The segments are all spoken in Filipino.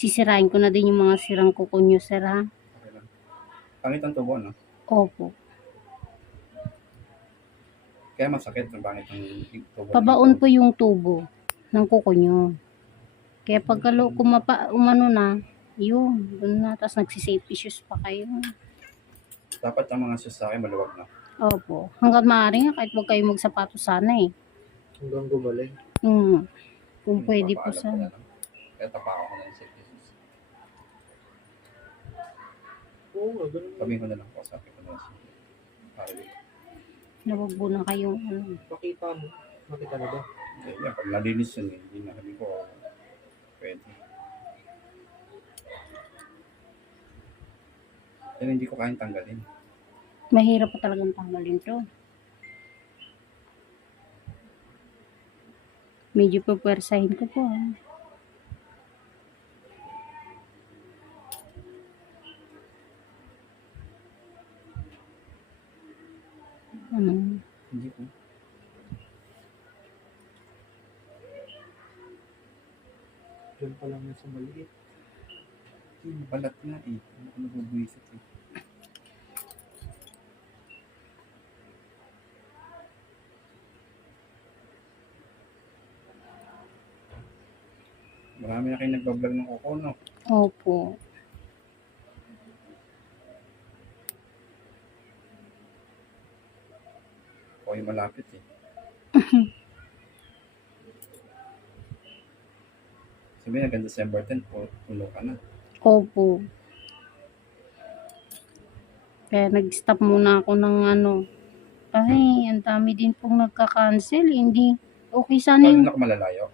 sisirain ko na din yung mga sirang kuko nyo, sir, ha? Okay lang. Pangit ang tubo, no? Opo. Kaya masakit ang pangit ang tubo. Pabaon po yung tubo ng kuko nyo. Kaya pagkalo kumapa, umano na, yun, dun na. Tapos nagsisafe issues pa kayo. Dapat ang mga shoes sa akin maluwag na. Opo. Hanggat maaari nga, kahit huwag kayo magsapatos sana eh. Hanggang gumaling. Hmm. Kung pwede po Papaalam sa... ko na lang. Kaya tapakan ko na yung safety shoes. Oo ganun. Sabihin ko na lang po, sabi ko na lang siya. Para dito. Nawag po na kayong ano. Makita mo. Makita na ba? Eh, yan, pag nalinis yun, eh, hindi na sabi ko, pwede. Pero hindi ko kayang tanggalin. Mahirap pa talagang tanggalin to. Medyo pupwersahin ko po. ah. Ano? Hindi ko. Diyan pa lang sa maliit. Yung balat nga eh. Ano ko nabubuisit eh. Marami na kayo nagbablog ng kuko, no? Opo. Ako yung malapit eh. Sabihin hanggang December 10, pu- puno ka na. Opo. Kaya nag-stop muna ako ng ano. Ay, ang dami din pong nagka-cancel. Hindi. Okay sana Lalo yung... na kung malalayo.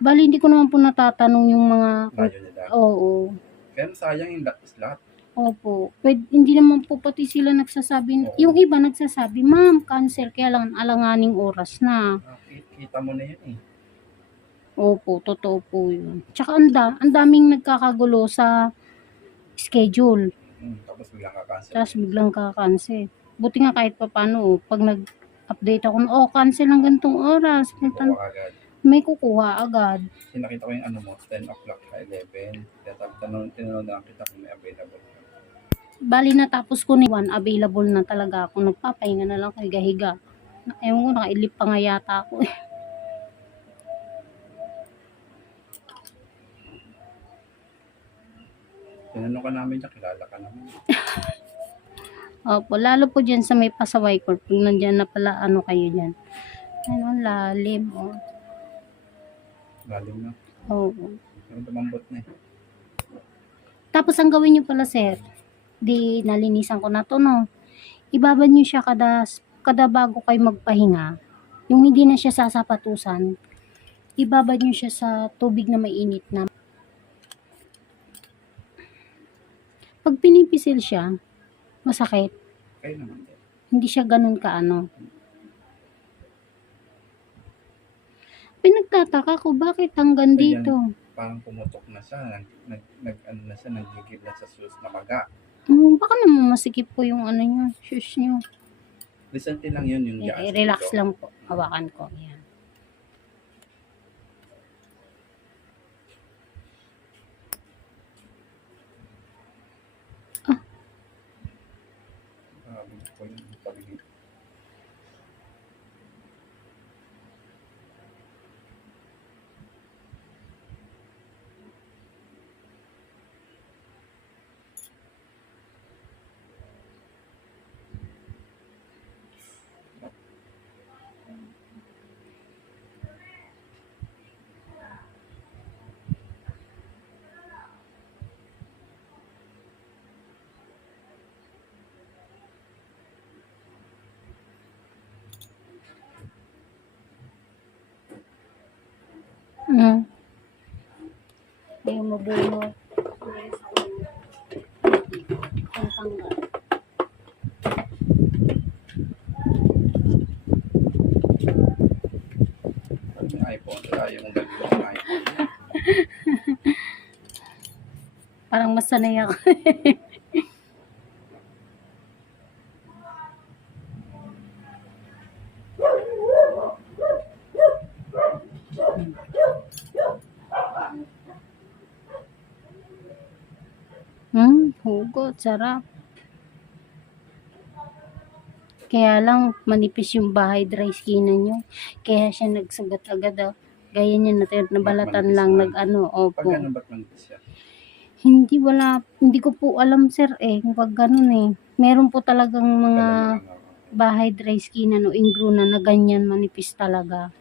Bali, hindi ko naman po natatanong yung mga... Layo nila. Oo. Kaya sayang yung lahat. Opo. Pwede, hindi naman po pati sila nagsasabi. Oo. Yung iba nagsasabi, ma'am, cancel. Kaya lang alanganing oras na. Ah, ki- Kita mo na yun eh. Opo, totoo po yun. Tsaka anda, ang daming nagkakagulo sa schedule. Hmm, tapos biglang ka-cancel. Tapos biglang kakancel. Buti nga kahit pa paano, pag nag-update ako, oh, cancel ng ganitong oras. Punta, Kukuha agad. may kukuha agad. Kasi nakita ko yung ano mo, 10 o'clock ka 11. Kaya tapos tanong, tinanong na kita kung may available. Bali natapos ko ni one, available na talaga ako. Nagpapahinga na lang ako, higa-higa. Ewan ko, nakailip pa nga yata ako eh. Tinanong ka namin niya, kilala ka namin. Opo, lalo po dyan sa may pasaway court. Pag nandyan na pala, ano kayo dyan. Ano, lalim. Oh. Lalim na. Oo. Yung tumambot na eh. Tapos ang gawin nyo pala, sir, di nalinisan ko na to, no? Ibabad nyo siya kada, kada bago kayo magpahinga. Yung hindi na siya sasapatusan, ibabad nyo siya sa tubig na mainit na. Pag pinipisil siya, masakit. Kayo naman din. Hindi siya ganun kaano. Pinagtataka ko, bakit hanggang Ayan. dito? Parang pumutok na siya. Nag, nag, nag ano na siya, nagigib na sa shoes na maga. Hmm, baka naman masikip po yung ano nyo, shoes nyo. Recently lang yun, yung Eh, gas eh, relax lang po. Hawakan ko. Yan. Mm. Yung. Yung iPhone, kaya yung ganda ng iPhone. Parang masanay ako. Hugot, sarap. Kaya lang, manipis yung bahay dry skin nyo. Kaya siya nagsugat agad. Oh. Gaya niya natin, nabalatan lang, na. nag-ano, Pag opo. ano ba't manipis siya? Hindi wala, hindi ko po alam sir eh, pag ganun eh. Meron po talagang mga oo. bahay dry skin ano, ingro na na ganyan manipis talaga.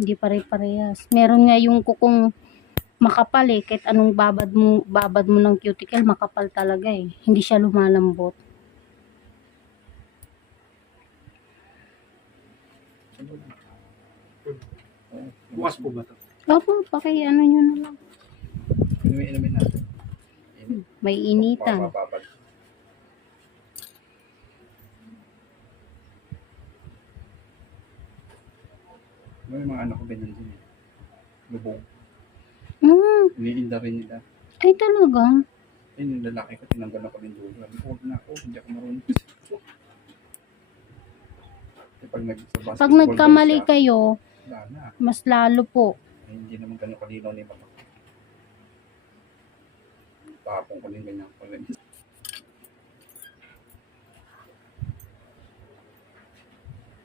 Hindi pare-parehas. Meron nga yung kukong makapal eh, kahit anong babad mo, babad mo ng cuticle, makapal talaga eh. Hindi siya lumalambot. Bukas po ba ito? Opo, paki ano nyo na lang. Inumin, inumin natin. May initan. May mga anak ko ganyan din eh. Lubog. Iniinda rin nila. ay talaga. Ayun yung lalaki ko, tinanggal ako ng dulo. Sabi ko, huwag na ako, hindi ako marunong. Eh, pag nag sa basketball Pag nagkamali daw siya, kayo, Wala na. mas lalo po. Eh, hindi naman ganun kalinaw ni mama. Tapong ko din ganyan ko rin.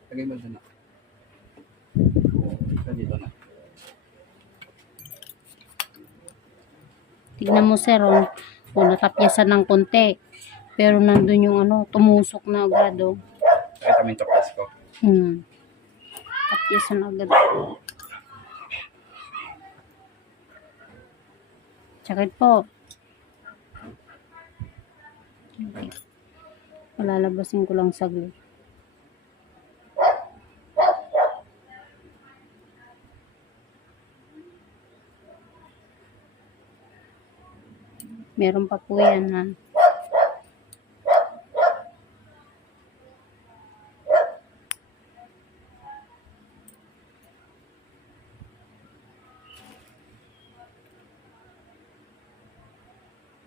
Lagay mo doon na. Sa dito na. Tignan mo sir, oh, oh natapyasan ng konti. Pero nandun yung ano, tumusok na agad oh. Pakita mo yung ko. Hmm. Tapyasan agad. Sakit po. Okay. Palalabasin ko lang saglit. Meron pa po yan ha.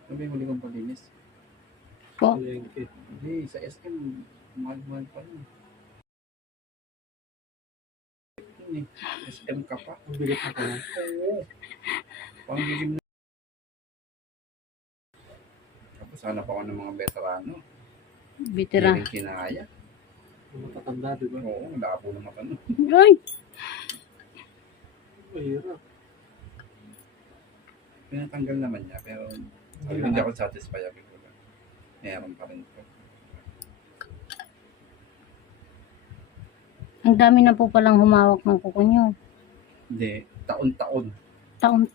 Ano ba yung huli kong palinis? Po. Hindi, sa SM, mahal-mahal pa eh, SM ka pa. Ang bigat na pala. Oo. Pang gym na. Tapos hanap ako ng mga veterano. Bitira. Hindi rin kinaya. Ang matatanda, di ba? Oo, labo ng mata no. Ay! Mahirap. Pinatanggal naman niya, pero sabi, Hindi ako satisfied. Sabi ko, meron pa rin ko. Ang dami na po palang humawak ng kuko nyo. Hindi, taon-taon. Taon,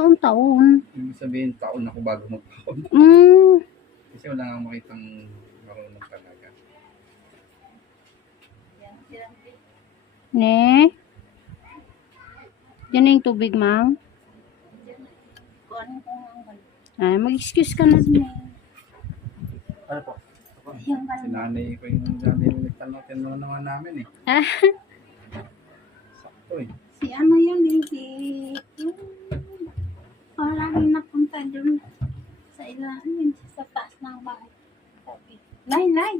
taon-taon. Ibig sabihin, taon ako bago magtaon. Mm, Kasi wala kang makitang marunong talaga. ne? Yan na yung tubig, ma'am. Ay, mag-excuse ka na din. Ano po? Sinanay ko yung dati yung nagtanong tinanong naman namin eh. Ah. Sakto eh. Si ano yun, eh, si... Yung... Parang napunta dun sa ilan, yun, sa taas ng bahay. Sabi, Nay, nay!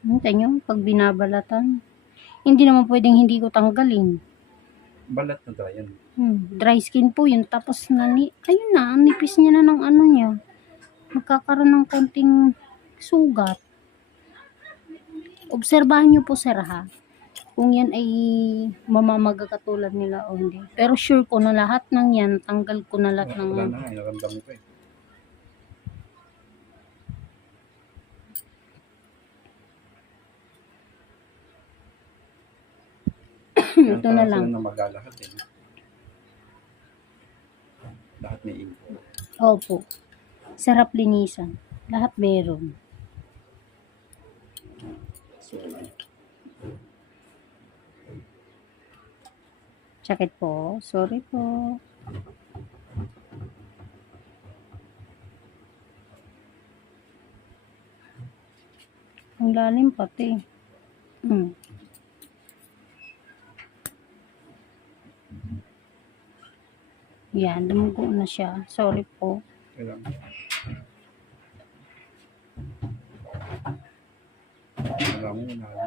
Hintay nyo, pag binabalatan. Hindi naman pwedeng hindi ko tanggalin. Balat na dry yan. Hmm, dry skin po yun. Tapos na ni, ayun na, nipis niya na ng ano niya. Magkakaroon ng konting sugat. Obserbahan niyo po sir ha. Kung yan ay mamamaga katulad nila o hindi. Pero sure ko na lahat ng yan, tanggal ko na lahat ng... Wala na inaramdam ko eh. Ito na lang. na magalahat eh. Lahat may info. Opo. Sarap linisan. Lahat meron. Sakit po. Sorry po. Ang lalim pati. Hmm. Yan, dumugo na siya. Sorry po. Lang. Wala mo, wala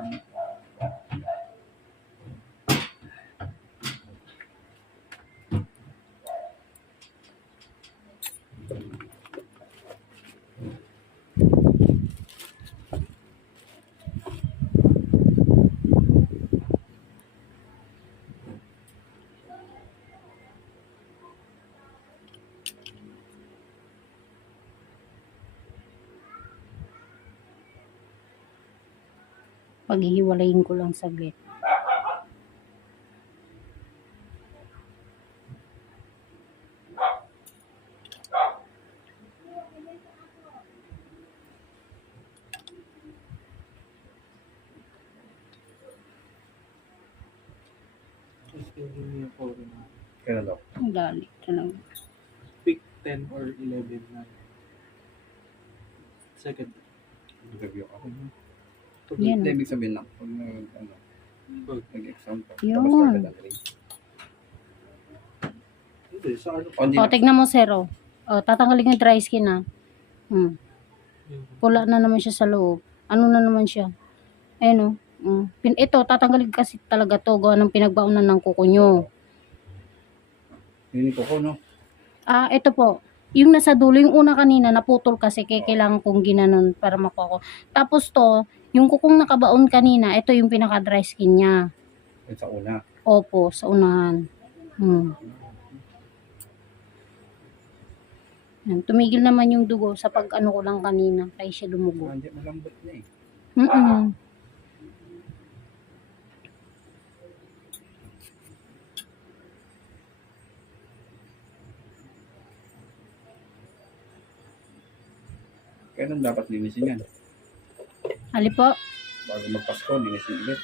Paghihiwalayin ko lang saglit. Kaya daw. Ang dali talaga. Pick 10 or 11 na. Second. Interview ako. Pag Yan. Hindi, ibig sabihin lang. Pag nag, ano, Pag- nag-exam ka. Yun. Tapos kagad ang grade. Hindi, sa ano O, tignan mo, sir. O, o tatanggalin yung dry skin, ha. Hmm. Yung- Pula na naman siya sa loob. Ano na naman siya? Ayun, o. Mm. Pin- ito, tatanggalin kasi talaga to. Gawa ng pinagbaunan ng kuko nyo. Hindi ko ko, no? Ah, ito po. Yung nasa dulo, yung una kanina, naputol kasi kaya kailangan kong ginanon para makuha ko. Tapos to, yung kukong nakabaon kanina, ito yung pinaka-dry skin niya. Yun sa una. Opo, sa unahan. Hmm. Yan, tumigil naman yung dugo sa pag-ano ko lang kanina, kaya siya dumugo. Ah, Hindi, malambot na eh. Mm-mm. Kailan dapat linisin yan? Ali po? Bago magpasko, linisin ulit.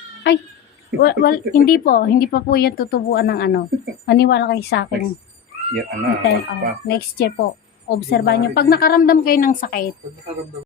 Well, well, hindi po. Hindi pa po yan tutubuan ng ano. Maniwala kayo sa akin. Next year, ano, pa. oh, next year po. Obserbahan nyo. Pag nakaramdam kayo ng sakit, Pag nakaramdam